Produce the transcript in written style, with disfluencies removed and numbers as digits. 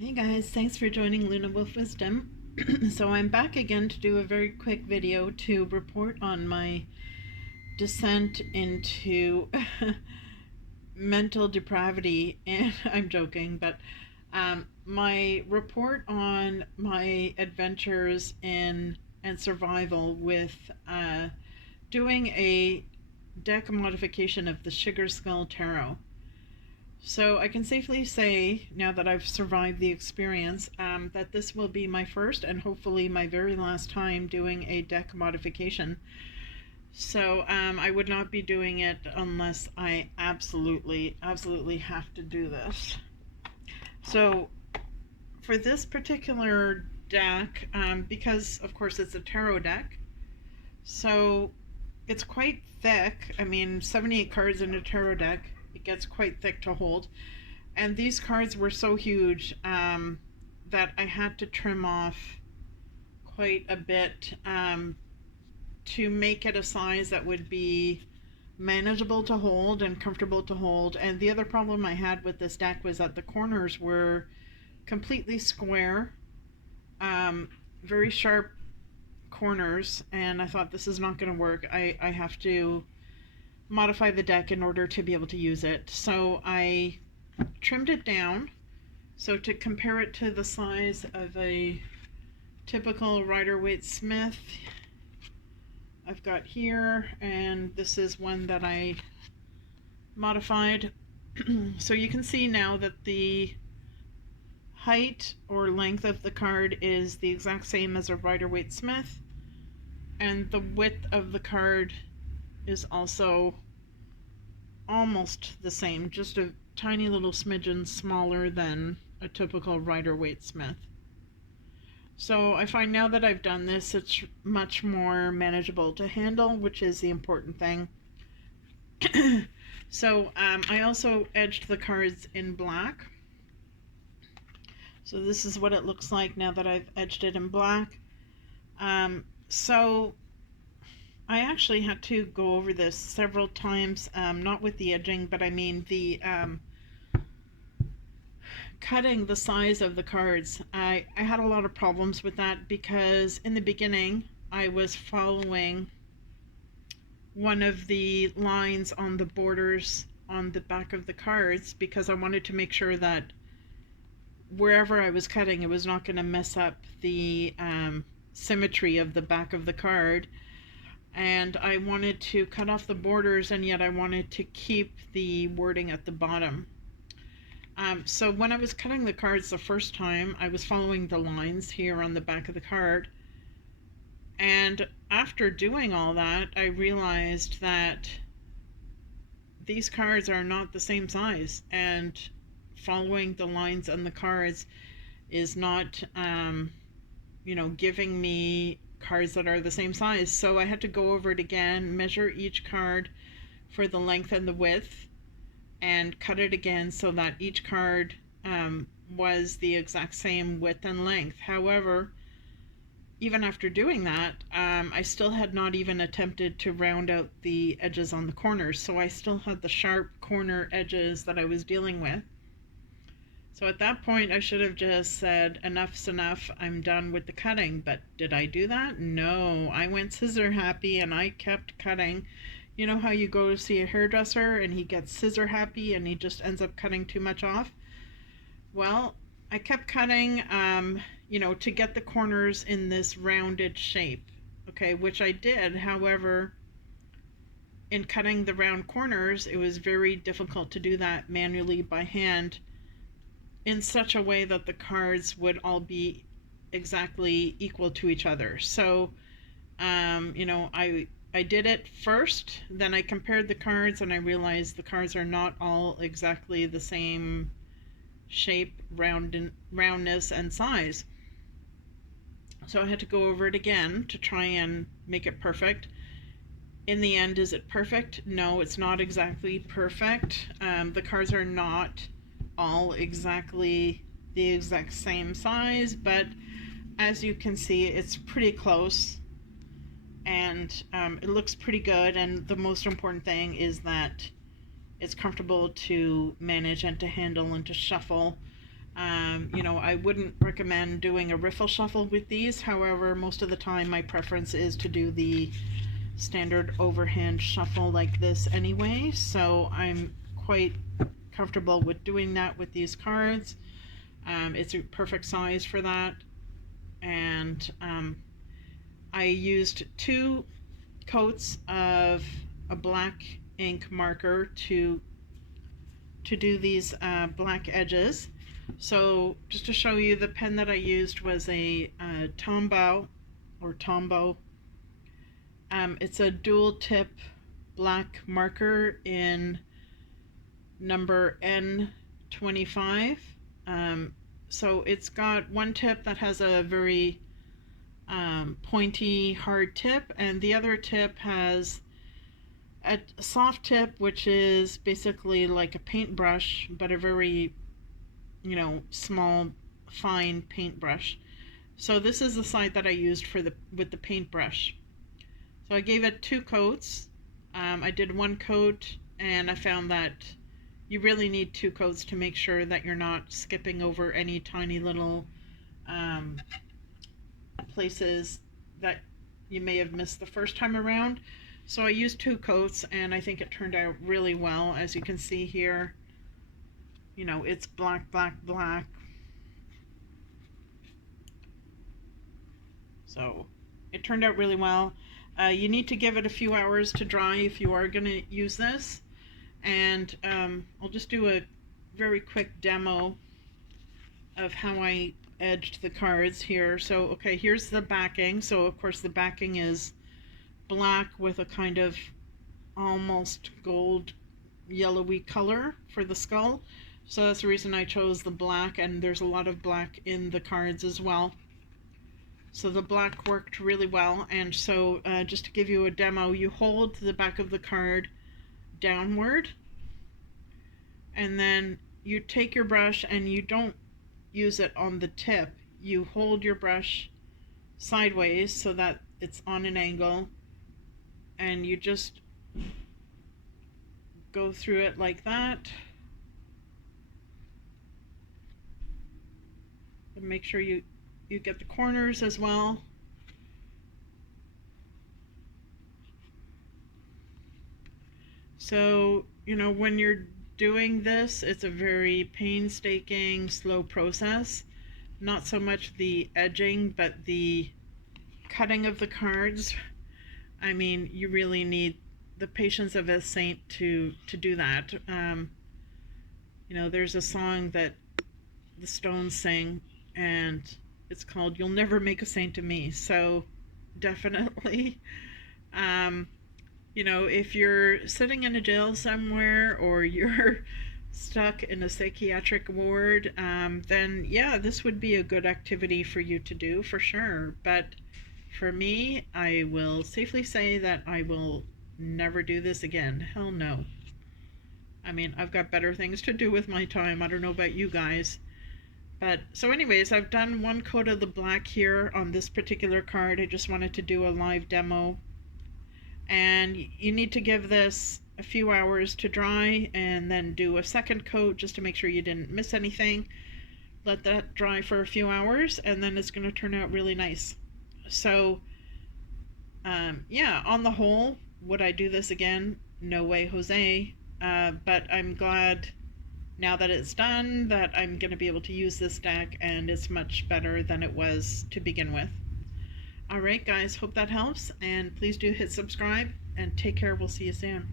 Hey guys, thanks for joining Lunawolf Wisdom. So I'm back again to do a very quick video to report on my descent into mental depravity, and I'm joking, but my report on my adventures in and survival with doing a deck modification of the Sugar Skull Tarot. So I can safely say, now that I've survived the experience, that this will be my first and hopefully my very last time doing a deck modification. So I would not be doing it unless I absolutely have to do this. So for this particular deck, because of course it's a tarot deck, so it's quite thick. I mean, 78 cards in a tarot deck, it gets quite thick to hold. And these cards were so huge that I had to trim off quite a bit to make it a size that would be manageable to hold and comfortable to hold. And the other problem I had with this deck was that the corners were completely square, very sharp corners, and I thought this is not going to work. I have to modify the deck in order to be able to use it. So I trimmed it down. So to compare it to the size of a typical Rider-Waite-Smith, I've got here, and this is one that I modified. So you can see now that the height or length of the card is the exact same as a Rider-Waite-Smith, and the width of the card is also almost the same, just a tiny little smidgen smaller than a typical Rider-Waite-Smith. So I find now that I've done this, it's much more manageable to handle, which is the important thing. So I also edged the cards in black. So this is what it looks like now that I've edged it in black. So I actually had to go over this several times, not with the edging, but I mean the cutting the size of the cards. I had a lot of problems with that because in the beginning I was following one of the lines on the borders on the back of the cards because I wanted to make sure that wherever I was cutting, it was not going to mess up the symmetry of the back of the card. And I wanted to cut off the borders, and yet I wanted to keep the wording at the bottom. So when I was cutting the cards the first time, I was following the lines here on the back of the card. And after doing all that, I realized that these cards are not the same size, and following the lines on the cards is not, giving me cards that are the same size. So I had to go over it again, measure each card for the length and the width, and cut it again so that each card was the exact same width and length. However, even after doing that, I still had not even attempted to round out the edges on the corners, so I still had the sharp corner edges that I was dealing with. So at that point, I should have just said, enough's enough, I'm done with the cutting. But did I do that? No, I went scissor happy and I kept cutting. You know how you go to see a hairdresser and he gets scissor happy and he just ends up cutting too much off? Well, I kept cutting, to get the corners in this rounded shape, okay, which I did. However, in cutting the round corners, it was very difficult to do that manually by hand in such a way that the cards would all be exactly equal to each other. So, I did it first, then I compared the cards and I realized the cards are not all exactly the same shape, roundness, and size. So I had to go over it again to try and make it perfect. In the end, is it perfect? No, it's not exactly perfect. The cards are not all exactly the exact same size, but as you can see, it's pretty close, and it looks pretty good. And the most important thing is that it's comfortable to manage and to handle and to shuffle You know, I wouldn't recommend doing a riffle shuffle with these. However, most of the time my preference is to do the standard overhand shuffle like this anyway. So I'm quite comfortable with doing that with these cards. It's a perfect size for that. And I used 2 coats of a black ink marker to do these black edges. So just to show you, the pen that I used was a Tombow or Tombow. It's a dual tip black marker in number N25. So it's got one tip that has a very pointy hard tip, and the other tip has a soft tip, which is basically like a paintbrush, but a very, you know, small fine paintbrush. So this is the side that I used for with the paintbrush. So I gave it 2 coats. I did 1 coat, and I found that you really need 2 coats to make sure that you're not skipping over any tiny little places that you may have missed the first time around. So I used 2 coats, and I think it turned out really well. As you can see here, you know, it's black, black, black. So it turned out really well. You need to give it a few hours to dry if you are going to use this. And I'll just do a very quick demo of how I edged the cards here. So, okay, here's the backing. So, of course, the backing is black with a kind of almost gold yellowy color for the skull. So that's the reason I chose the black, and there's a lot of black in the cards as well. So the black worked really well. And so just to give you a demo, you hold the back of the card downward, and then you take your brush and you don't use it on the tip. You hold your brush sideways so that it's on an angle, and you just go through it like that. And make sure you get the corners as well. So, you know, when you're doing this, it's a very painstaking, slow process. Not so much the edging, but the cutting of the cards. I mean, you really need the patience of a saint to do that. You know, there's a song that the Stones sing, and it's called "You'll Never Make a Saint of Me." So definitely, you know, if you're sitting in a jail somewhere, or you're stuck in a psychiatric ward, then yeah, this would be a good activity for you to do for sure. But for me, I will safely say that I will never do this again. Hell no. I mean, I've got better things to do with my time. I don't know about you guys. But so anyways, I've done 1 coat of the black here on this particular card. I just wanted to do a live demo. And you need to give this a few hours to dry, and then do a 2nd coat just to make sure you didn't miss anything. Let that dry for a few hours, and then it's going to turn out really nice. So yeah, on the whole, would I do this again? No way, Jose. But I'm glad now that it's done that I'm going to be able to use this deck, and it's much better than it was to begin with. Alright guys, hope that helps, and please do hit subscribe, and take care. We'll see you soon.